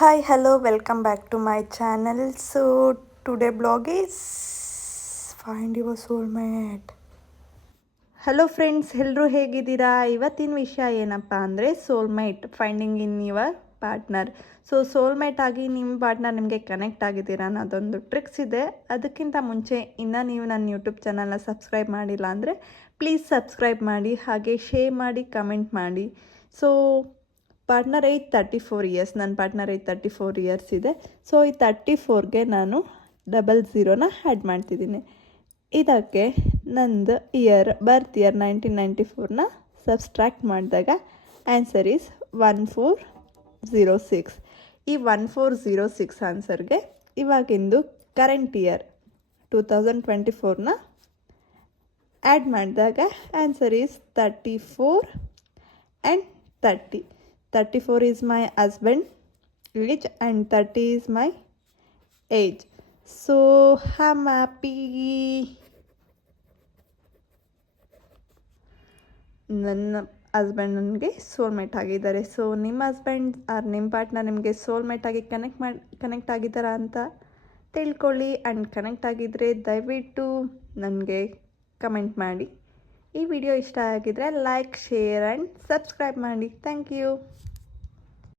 Hi, hello, welcome back to my channel. So, today blog is Find Your Soulmate. Hello friends, ಎಲ್ಲರೂ ಹೇಗಿದ್ದೀರಾ? ಇವತ್ತಿನ ವಿಷಯ ಏನಪ್ಪ ಅಂದರೆ finding in your partner. Soulmate ಆಗಿ ನಿಮ್ಮ ಪಾರ್ಟ್ನರ್ ನಿಮಗೆ ಕನೆಕ್ಟ್ ಆಗಿದ್ದೀರಾ ಅನ್ನೋದೊಂದು ಟ್ರಿಕ್ಸ್ ಇದೆ. ಅದಕ್ಕಿಂತ ಮುಂಚೆ ಇನ್ನೂ ನೀವು ನನ್ನ ಯೂಟ್ಯೂಬ್ ಚಾನಲ್ನ ಸಬ್ಸ್ಕ್ರೈಬ್ ಮಾಡಿಲ್ಲ ಅಂದರೆ ಪ್ಲೀಸ್ ಸಬ್ಸ್ಕ್ರೈಬ್ ಮಾಡಿ, ಹಾಗೆ ಶೇರ್ ಮಾಡಿ, ಕಮೆಂಟ್ ಮಾಡಿ. ಸೊ ಪಾರ್ಟ್ನರ್ ಏಜ್ 34 ಇಯರ್ಸ್, ನನ್ನ ಪಾರ್ಟ್ನರ್ ಏಜ್ 34 ಇಯರ್ಸ್ ಇದೆ. ಸೊ ಈ 34ಗೆ ನಾನು 00ನ ಆ್ಯಡ್ ಮಾಡ್ತಿದ್ದೀನಿ. ಇದಕ್ಕೆ ನಂದು ಬರ್ತ್ ಇಯರ್ 1994ನ ಸಬ್ಸ್ಟ್ರಾಕ್ಟ್ ಮಾಡಿದಾಗ ಆನ್ಸರ್ ಈಸ್ 1406. ಈ 1406 ಆನ್ಸರ್ಗೆ ಇವಾಗಿಂದು ಕರೆಂಟ್ ಇಯರ್ 2024ನ ಆ್ಯಡ್ ಮಾಡಿದಾಗ answer is 34 and 30. 34 is my husband age and 30 is my age. So I'm happy. ನನ್ನ ಹಸ್ಬೆಂಡ್ ನನಗೆ ಸೋಲ್ಮೇಟ್ ಆಗಿದ್ದಾರೆ. ಸೊ ನಿಮ್ಮ ಹಸ್ಬೆಂಡ್ ಆರ್ ನಿಮ್ಮ ಪಾರ್ಟ್ನರ್ ನಿಮಗೆ ಸೋಲ್ಮೇಟ್ ಆಗಿ ಕನೆಕ್ಟ್ ಆಗಿದ್ದಾರಾ ಅಂತ ತಿಳ್ಕೊಳ್ಳಿ. ಆ್ಯಂಡ್ ಕನೆಕ್ಟ್ ಆಗಿದ್ದರೆ ದಯವಿಟ್ಟು ನನಗೆ ಕಮೆಂಟ್ ಮಾಡಿ. ಈ ವಿಡಿಯೋ ಇಷ್ಟ ಆಗಿದ್ದರೆ ಲೈಕ್, ಶೇರ್ ಆ್ಯಂಡ್ ಸಬ್ಸ್ಕ್ರೈಬ್ ಮಾಡಿ. Thank you.